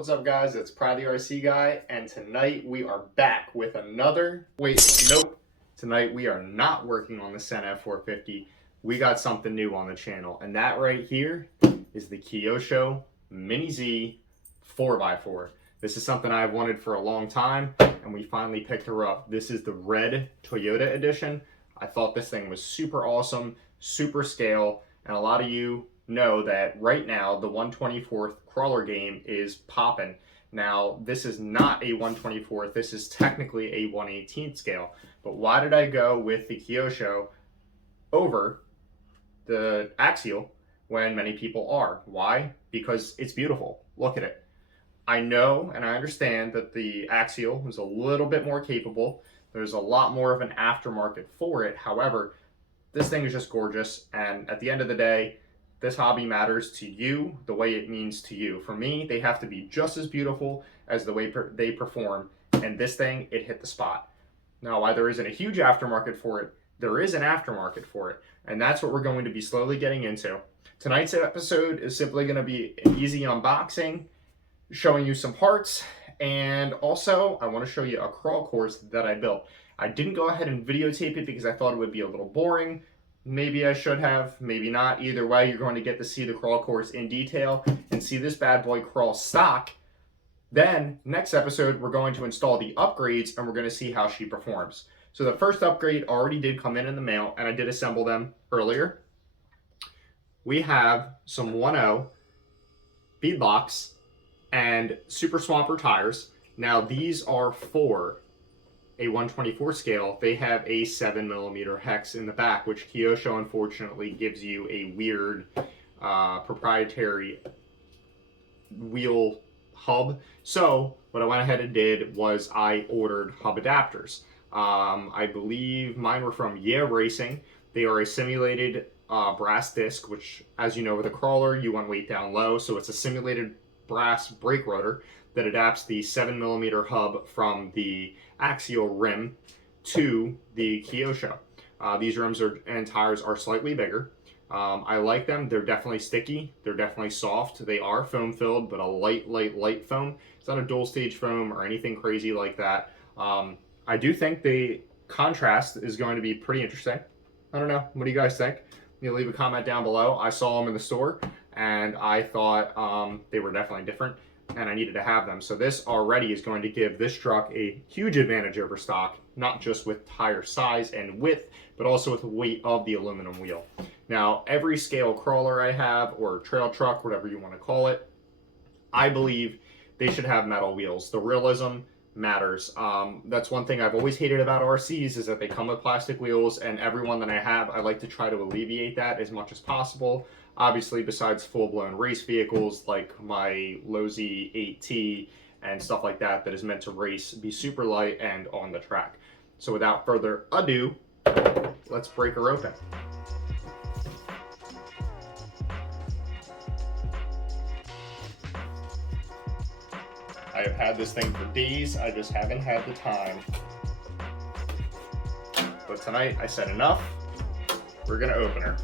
What's up, guys? It's Pride the RC Guy, and tonight we are back with another. Tonight we are not working on the Sen F450. We got something new on the channel, and that right here is the Koyosho Mini Z 4x4. This is something I've wanted for a long time, and we finally picked her up. This is the red Toyota edition. I thought this thing was super awesome, super scale, and a lot of you know that right now the 1/24th crawler game is popping. Now this is not a 1/24th, this is technically a 1/18th scale. But why did I go with the Koyosho over the Axial when many people are? Why? Because it's beautiful. Look at it. I know and I understand that the Axial is a little bit more capable. There's a lot more of an aftermarket for it. However, this thing is just gorgeous, and at the end of the day, this hobby matters to you the way it means to you. For me, they have to be just as beautiful as the way they perform, and this thing, it hit the spot. Now, why there isn't a huge aftermarket for it, there is an aftermarket for it, and that's what we're going to be slowly getting into. Tonight's episode is simply going to be an easy unboxing, showing you some parts, and also I want to show you a crawl course that I built. I didn't go ahead and videotape it because I thought it would be a little boring. Maybe I should have, maybe not. Either way, you're going to get to see the crawl course in detail and see this bad boy crawl stock. Then, next episode, we're going to install the upgrades and we're going to see how she performs. So the first upgrade already did come in the mail, and I did assemble them earlier. We have some 1.0 beadlocks and Super Swamper tires. Now these are for a 1/24 scale. They have a 7mm hex in the back, which Koyosho unfortunately gives you a weird proprietary wheel hub. So what I went ahead and did was I ordered hub adapters. I believe mine were from Yeah Racing. They are a simulated brass disc, which, as you know, with a crawler, you want weight down low. So it's a simulated brass brake rotor that adapts the 7mm hub from the Axial rim to the Koyosho. These rims and tires are slightly bigger. I like them. They're definitely sticky. They're definitely soft. They are foam filled, but a light foam. It's not a dual stage foam or anything crazy like that. I do think the contrast is going to be pretty interesting. I don't know. What do you guys think? You leave a comment down below. I saw them in the store and I thought they were definitely different, and I needed to have them. So this already is going to give this truck a huge advantage over stock, not just with tire size and width, but also with the weight of the aluminum wheel. Now, every scale crawler I have, or trail truck, whatever you want to call it, I believe they should have metal wheels. The realism matters. That's one thing I've always hated about RCs, is that they come with plastic wheels, and every one that I have, I like to try to alleviate that as much as possible. Obviously, besides full-blown race vehicles like my Lozi 8T and stuff like that, that is meant to race, be super light, and on the track. So without further ado, let's break her open. I have had this thing for days, I just haven't had the time. But tonight I said enough, we're gonna open her.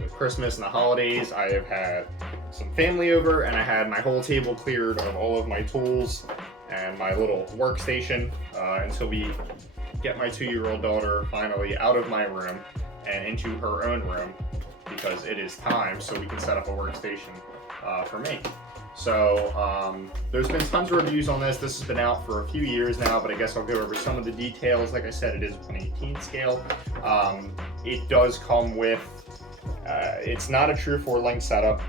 With Christmas and the holidays, I have had some family over, and I had my whole table cleared of all of my tools and my little workstation until we get my 2-year-old daughter finally out of my room and into her own room, because it is time so we can set up a workstation for me. So there's been tons of reviews on this. This has been out for a few years now, but I guess I'll go over some of the details. Like I said, it is 1/18 scale. It does come with, it's not a true 4-link setup.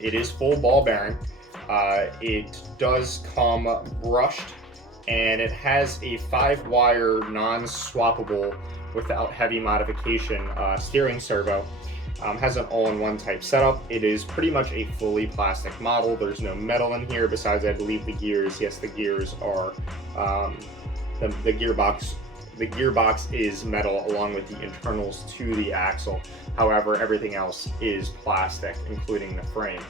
It is full ball bearing. It does come brushed, and it has a 5-wire non-swappable, without heavy modification, steering servo. Has an all-in-one type setup. It is pretty much a fully plastic model. There's no metal in here besides, I believe, the gears. Yes, the gears are the gearbox. The gearbox is metal along with the internals to the axle. However, everything else is plastic, including the frame.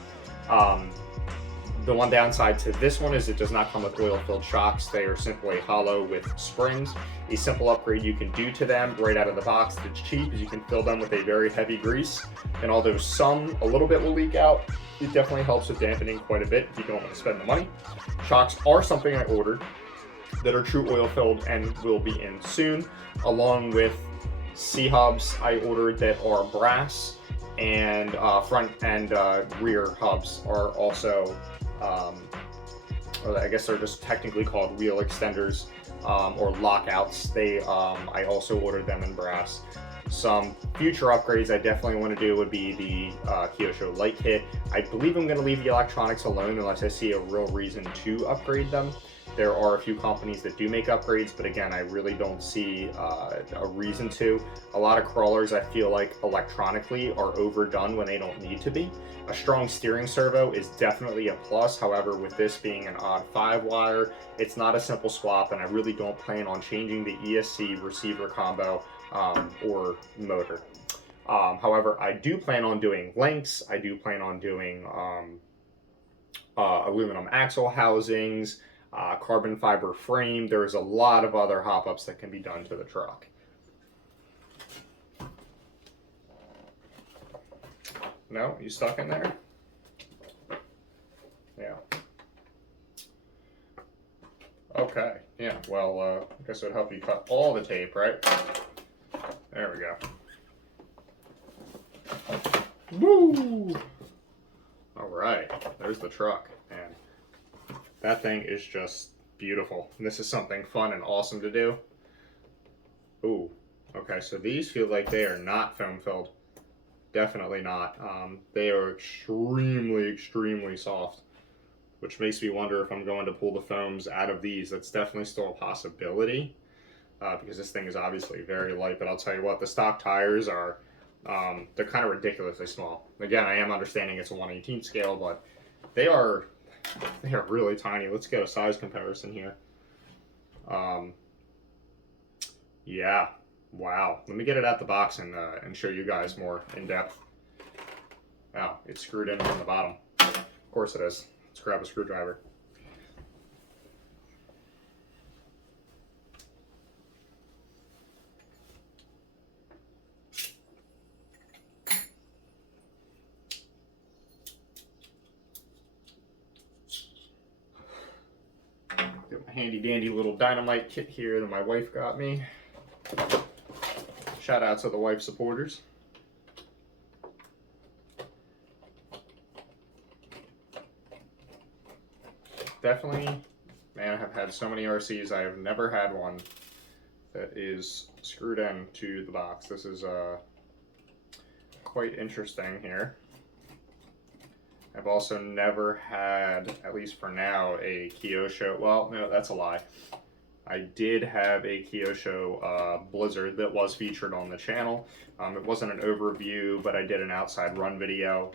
The one downside to this one is it does not come with oil-filled shocks. They are simply hollow with springs. A simple upgrade you can do to them right out of the box that's cheap is you can fill them with a very heavy grease. And although a little bit will leak out, it definitely helps with dampening quite a bit if you don't want to spend the money. Shocks are something I ordered that are true oil-filled and will be in soon, along with C-hubs I ordered that are brass, and front and rear hubs are also, or I guess they're just technically called wheel extenders or lockouts. I also ordered them in brass. Some future upgrades I definitely want to do would be the Koyosho light kit. I believe I'm going to leave the electronics alone unless I see a real reason to upgrade them. There are a few companies that do make upgrades, but again, I really don't see a reason to. A lot of crawlers I feel like electronically are overdone when they don't need to be. A strong steering servo is definitely a plus. However, with this being an odd 5-wire, it's not a simple swap, and I really don't plan on changing the ESC receiver combo or motor. However, I do plan on doing links. I do plan on doing aluminum axle housings, carbon fiber frame. There's a lot of other hop-ups that can be done to the truck. No, you stuck in there? Yeah. Okay, yeah, well, I guess it would help you cut all the tape, right? There we go. Woo! All right, there's the truck, and that thing is just beautiful. And this is something fun and awesome to do. Ooh, okay, so these feel like they are not foam filled. Definitely not. They are extremely, extremely soft, which makes me wonder if I'm going to pull the foams out of these. That's definitely still a possibility because this thing is obviously very light. But I'll tell you what, the stock tires are, they're kind of ridiculously small. Again, I am understanding it's a 1/18 scale, but they are really tiny. Let's get a size comparison here. Yeah. Wow. Let me get it out the box and show you guys more in depth. Wow, it's screwed in on the bottom. Of course it is. Let's grab a screwdriver. Got my handy dandy little dynamite kit here that my wife got me. Shout out to the wife supporters. Definitely, man, I have had so many RCs. I have never had one that is screwed in to the box. This is quite interesting here. I've also never had, at least for now, a Koyosho. Well, no, that's a lie. I did have a Koyosho Blizzard that was featured on the channel. It wasn't an overview, but I did an outside run video.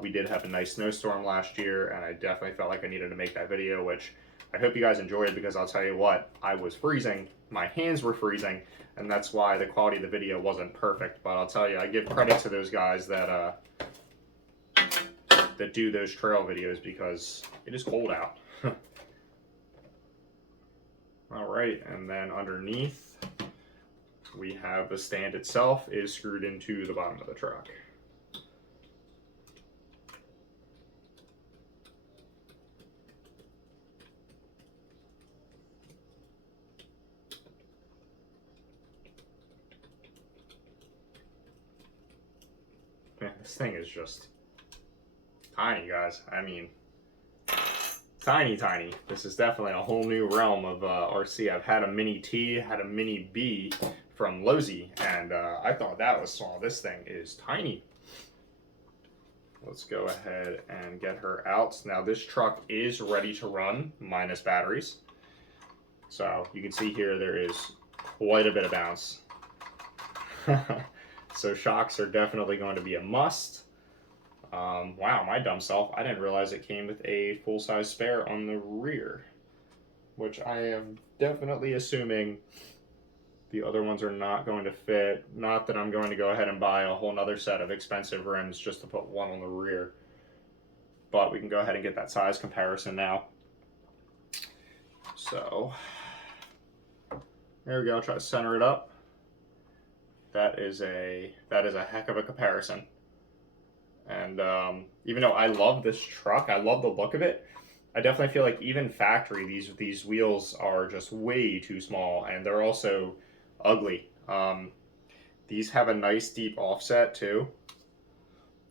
We did have a nice snowstorm last year, and I definitely felt like I needed to make that video, which I hope you guys enjoyed, because I'll tell you what, I was freezing, my hands were freezing, and that's why the quality of the video wasn't perfect. But I'll tell you, I give credit to those guys that that do those trail videos, because it is cold out. All right, and then underneath, we have the stand itself is screwed into the bottom of the truck. Man, this thing is just tiny, guys. I mean, tiny, tiny. This is definitely a whole new realm of RC. I've had a Mini T, had a Mini B from Lozi, and I thought that was small. This thing is tiny. Let's go ahead and get her out. Now this truck is ready to run, minus batteries. So you can see here there is quite a bit of bounce. So shocks are definitely going to be a must. Wow, my dumb self, I didn't realize it came with a full-size spare on the rear, which I am definitely assuming the other ones are not going to fit. Not that I'm going to go ahead and buy a whole nother set of expensive rims just to put one on the rear. but we can go ahead and get that size comparison now. So there we go. Try to center it up. That is a heck of a comparison. And even though I love this truck, I love the look of it, I definitely feel like even factory, these wheels are just way too small, and they're also ugly. These have a nice deep offset too,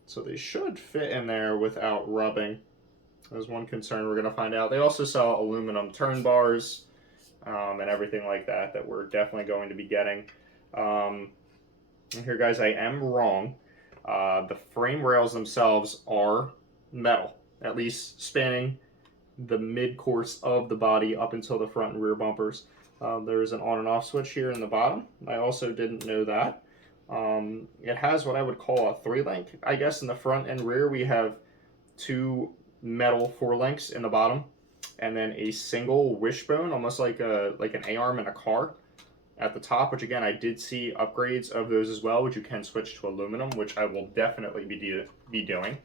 so they should fit in there without rubbing. There's one concern we're going to find out. They also sell aluminum turn bars and everything like that we're definitely going to be getting. And here, guys, I am wrong. The frame rails themselves are metal, at least spanning the mid-course of the body up until the front and rear bumpers. There's an on and off switch here in the bottom. I also didn't know that. It has what I would call a 3-link. I guess in the front and rear we have 2 metal 4-links in the bottom, and then a single wishbone, almost like an A-arm in a car at the top, which again I did see upgrades of those as well, which you can switch to aluminum, which I will definitely be doing.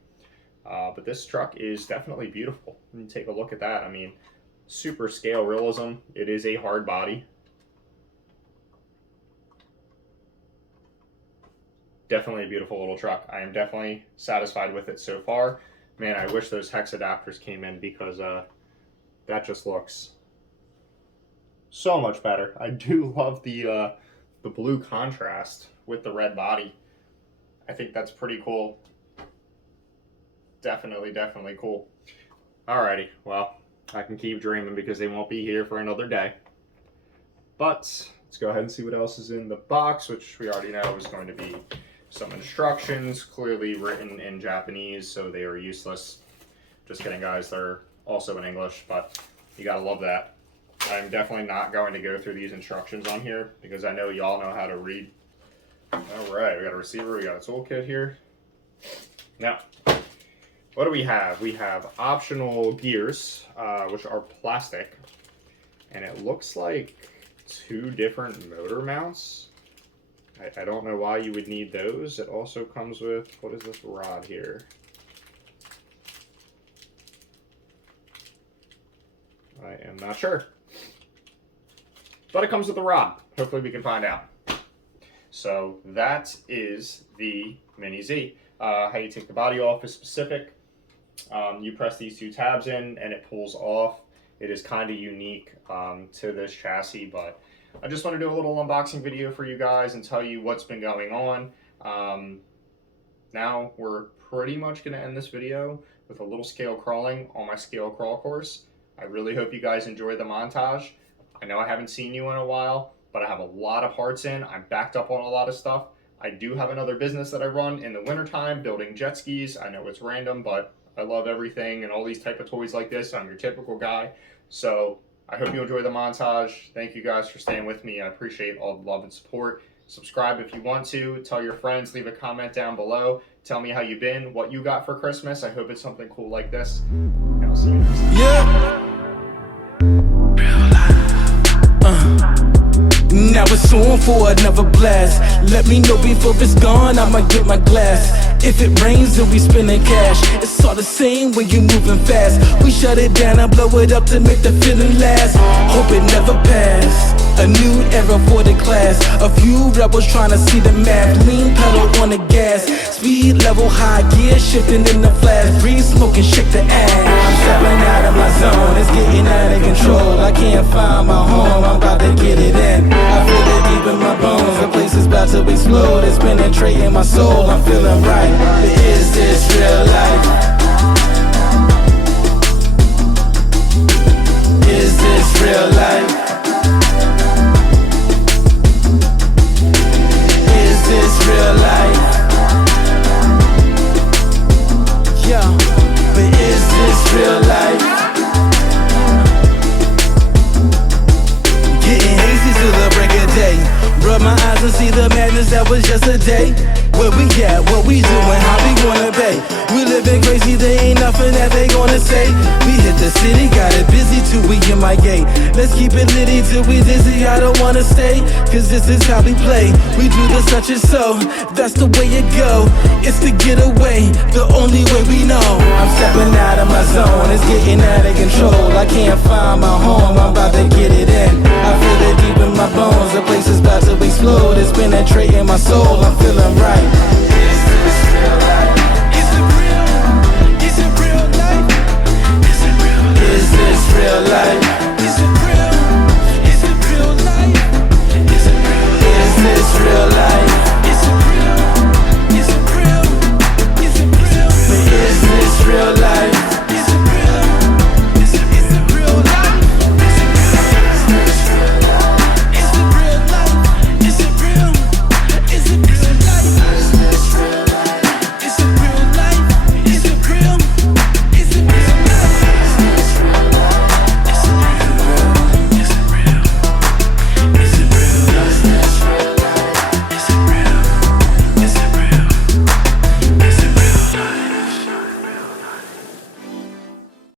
But this truck is definitely beautiful. Let me take a look at that. I mean, super scale realism. It is a hard body. Definitely a beautiful little truck. I am definitely satisfied with it so far. Man, I wish those hex adapters came in, because that just looks so much better. I do love the blue contrast with the red body. I think that's pretty cool. Definitely cool. Alrighty, well, I can keep dreaming because they won't be here for another day. But let's go ahead and see what else is in the box, which we already know is going to be some instructions, clearly written in Japanese, so they are useless. Just kidding, guys, they're also in English, but you gotta love that. I'm definitely not going to go through these instructions on here, because I know y'all know how to read. Alright, we got a receiver, we got a toolkit here. Now, what do we have? We have optional gears, which are plastic, and it looks like 2 different motor mounts. I don't know why you would need those. It also comes with, what is this rod here? I am not sure. But it comes with a rod. Hopefully we can find out. So that is the Mini Z. How you take the body off is specific. You press these 2 tabs in and it pulls off. It is kind of unique to this chassis, but I just want to do a little unboxing video for you guys and tell you what's been going on. Now we're pretty much going to end this video with a little scale crawling on my scale crawl course. I really hope you guys enjoy the montage. I know I haven't seen you in a while, but I have a lot of parts in. I'm backed up on a lot of stuff. I do have another business that I run in the wintertime, building jet skis. I know it's random, but I love everything and all these type of toys like this. I'm your typical guy. So I hope you enjoy the montage. Thank you guys for staying with me. I appreciate all the love and support. Subscribe if you want to. Tell your friends. Leave a comment down below. Tell me how you've been, what you got for Christmas. I hope it's something cool like this. And I'll see you next time. Yeah. Now it's on for another blast. Let me know before it's gone, I'ma get my glass. If it rains, then we spending cash. It's all the same when you moving fast. We shut it down and blow it up to make the feeling last. Hope it never pass. A new era for the class. A few rebels trying to see the math. Lean pedal on the gas. Speed level high, gear shifting in the flash. Breathe smoke and shake the ass. I'm stepping out of my zone, it's getting out of control. I can't find my home, I'm about to get it in. I feel it deep in my bones, the place is about to explode. It's penetrating my soul, I'm feeling right. But is this real life? Is this real life? Is this real life? Yeah, but is this real life? Getting hazy to the break of day. Rub my eyes and see the madness that was yesterday. Where we at, what we doing, how we gonna pay? We living crazy, there ain't nothing that they gonna say. We hit the city, got it busy till we in my gate. Let's keep it litty till we dizzy, I don't wanna stay. Cause this is how we play, we do the such and so. That's the way it go, it's the getaway, the only way we know. I'm Stepping out of my zone, it's getting out of control. I can't find my home, I'm about to get it in. I feel it deep in my bones, the place is about to explode. It's penetrating my soul, I'm feeling right. Is this real life?